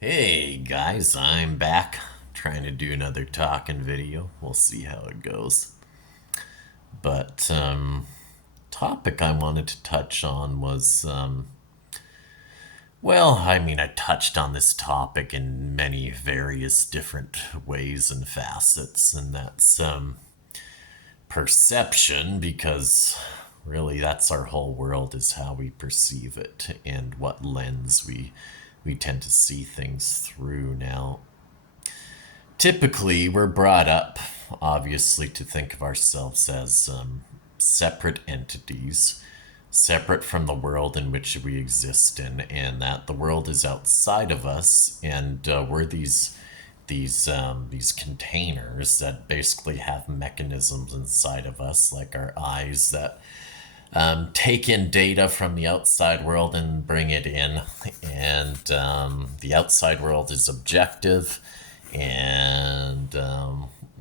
Hey guys, I'm back trying to do another talking video. We'll see how it goes. But topic I wanted to touch on was I touched on this topic in many various different ways and facets, and that's perception because really that's our whole world is how we perceive it and what lens we tend to see things through. Now, typically we're brought up obviously to think of ourselves as separate entities, separate from the world in which we exist in, and that the world is outside of us, and we're these containers that basically have mechanisms inside of us, like our eyes that take in data from the outside world and bring it in. And the outside world is objective, and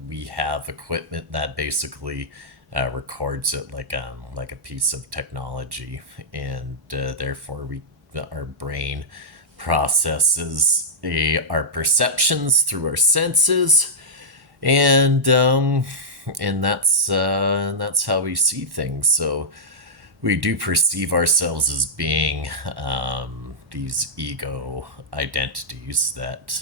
we have equipment that basically records it like a piece of technology, and therefore our brain processes our perceptions through our senses, and that's how we see things. So we do perceive ourselves as being these ego identities that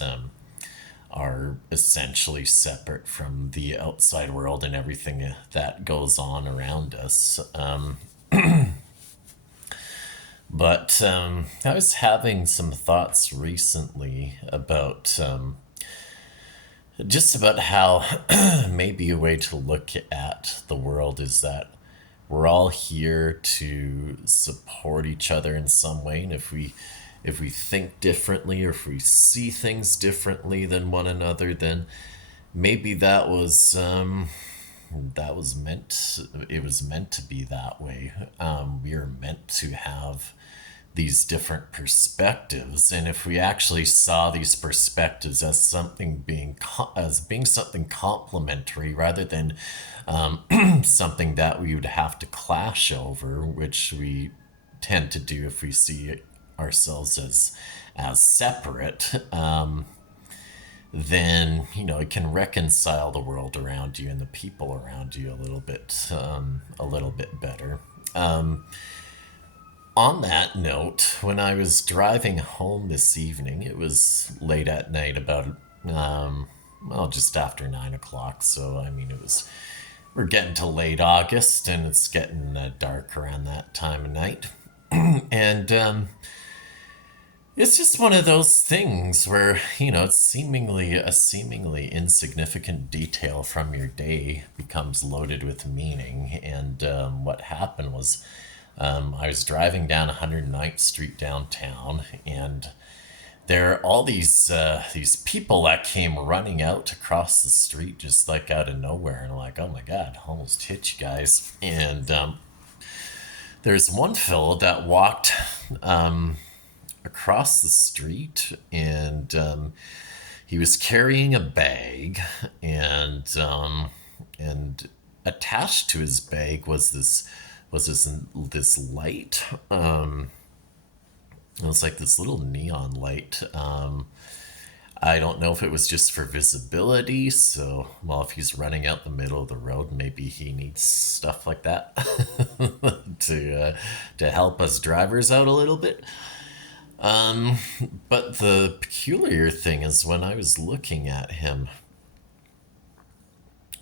are essentially separate from the outside world and everything that goes on around us. But I was having some thoughts recently about just about how maybe a way to look at the world is that we're all here to support each other in some way, and if we think differently or if we see things differently than one another, then maybe that was meant it was meant to be that way. We are meant to have these different perspectives, and if we actually saw these perspectives as being something complementary rather than something that we would have to clash over, which we tend to do if we see ourselves as separate, then it can reconcile the world around you and the people around you a little bit better. On that note, when I was driving home this evening, it was late at night, about just after 9 o'clock. So I mean, we're getting to late August, and it's getting dark around that time of night, and it's just one of those things where it's seemingly insignificant detail from your day becomes loaded with meaning. And what happened was, I was driving down 109th Street downtown, and there are all these people that came running out across the street just like out of nowhere, and I'm like, oh my god, almost hit you guys. And there's one fellow that walked across the street, and he was carrying a bag, and attached to his bag was this light. It was like this little neon light. I don't know if it was just for visibility. So, well, if he's running out the middle of the road, maybe he needs stuff like that to help us drivers out a little bit. But the peculiar thing is, when I was looking at him,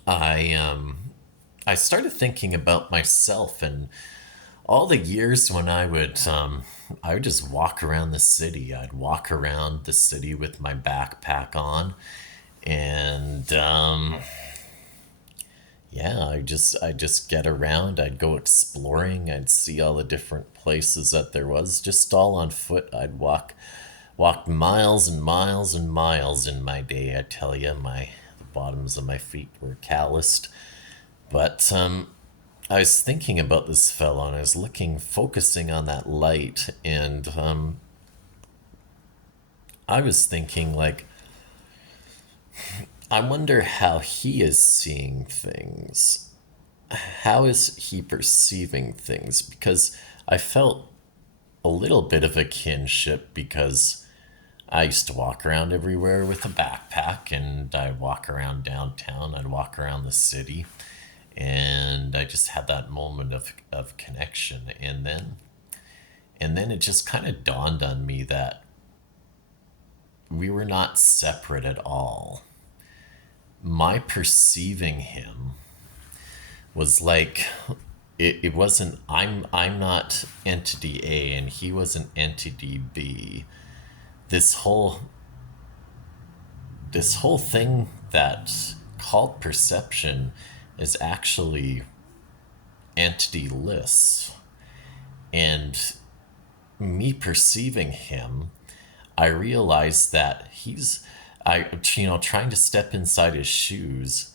I started thinking about myself and all the years when I would just walk around the city. I'd walk around the city with my backpack on, and yeah, I just get around. I'd go exploring. I'd see all the different places that there was, just all on foot. I'd walk miles and miles and miles in my day. I tell you, the bottoms of my feet were calloused. But I was thinking about this fellow, and I was focusing on that light, and I was thinking, like, I wonder how he is seeing things. How is he perceiving things? Because I felt a little bit of a kinship, because I used to walk around everywhere with a backpack, and I'd walk around downtown, I'd walk around the city, and I just had that moment of connection. And then it just kind of dawned on me that we were not separate at all. My perceiving him was like it wasn't I'm not entity A and he wasn't entity B. This whole this whole thing that called perception is actually entityless. And me perceiving him, I realized that trying to step inside his shoes.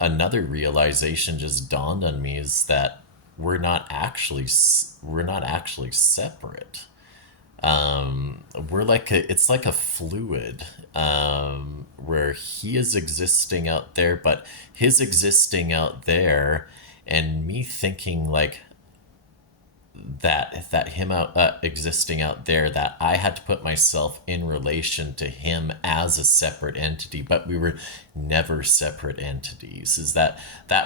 Another realization just dawned on me is that we're not actually separate. We're like it's like a fluid, where he is existing out there, but his existing out there, and me thinking like that him out existing out there, that I had to put myself in relation to him as a separate entity, but we were never separate entities. Is that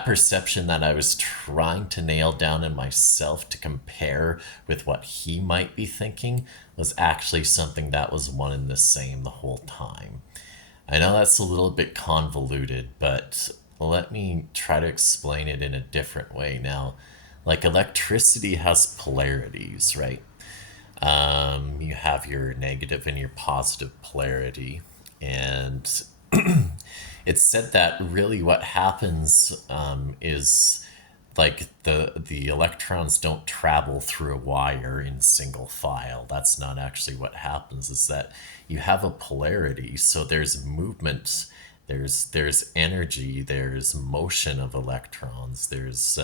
perception that I was trying to nail down in myself to compare with what he might be thinking was actually something that was one and the same the whole time. I know that's a little bit convoluted, but let me try to explain it in a different way now. Like electricity has polarities, right? You have your negative and your positive polarity. And it's said that really what happens, is like the electrons don't travel through a wire in single file. That's not actually what happens. Is that you have a polarity, so there's movement, there's energy, there's motion of electrons, there's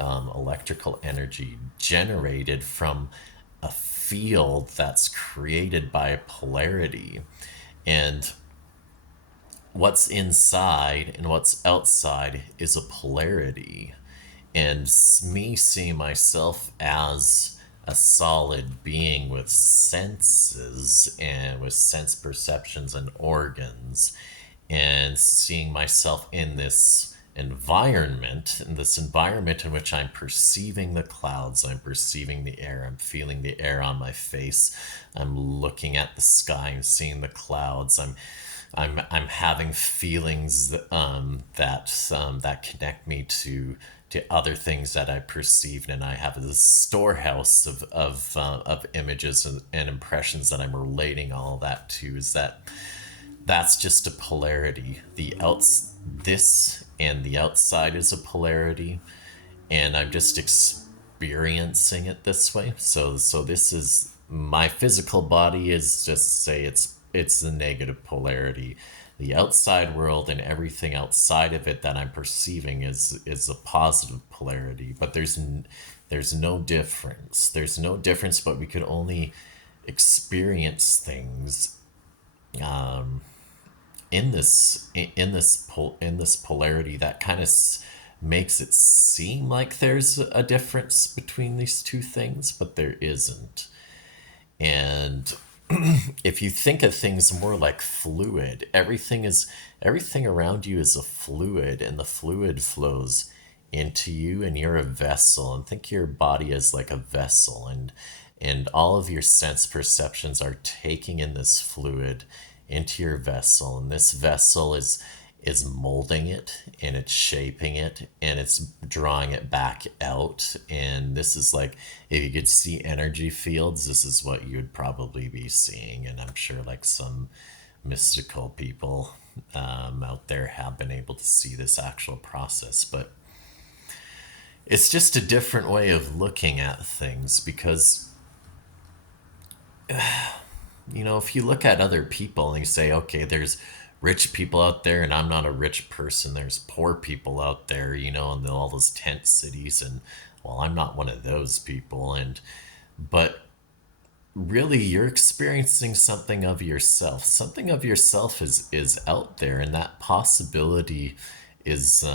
electrical energy generated from a field that's created by a polarity. And what's inside and what's outside is a polarity. And me seeing myself as a solid being with senses and with sense perceptions and organs, and seeing myself in this environment in which I'm perceiving the clouds, I'm perceiving the air, I'm feeling the air on my face, I'm looking at the sky and seeing the clouds, I'm having feelings that connect me to other things that I perceived, and I have this storehouse of images and impressions that I'm relating all that to. Is that's just a polarity. This and the outside is a polarity, and I'm just experiencing it this way. So this is my physical body is just say it's the negative polarity. The outside world and everything outside of it that I'm perceiving is a positive polarity. But there's no difference. There's no difference. But we could only experience things in this polarity that kind of makes it seem like there's a difference between these two things, but there isn't. And if you think of things more like fluid, everything around you is a fluid, and the fluid flows into you, and you're a vessel. And think your body as like a vessel, and all of your sense perceptions are taking in this fluid into your vessel, and this vessel is molding it, and it's shaping it, and it's drawing it back out. And this is like, if you could see energy fields, this is what you'd probably be seeing. And I'm sure like some mystical people out there have been able to see this actual process. But it's just a different way of looking at things, because if you look at other people and you say, okay, there's rich people out there, and I'm not a rich person. There's poor people out there, and all those tent cities, and well, I'm not one of those people. But really, you're experiencing something of yourself. Something of yourself is out there, and that possibility is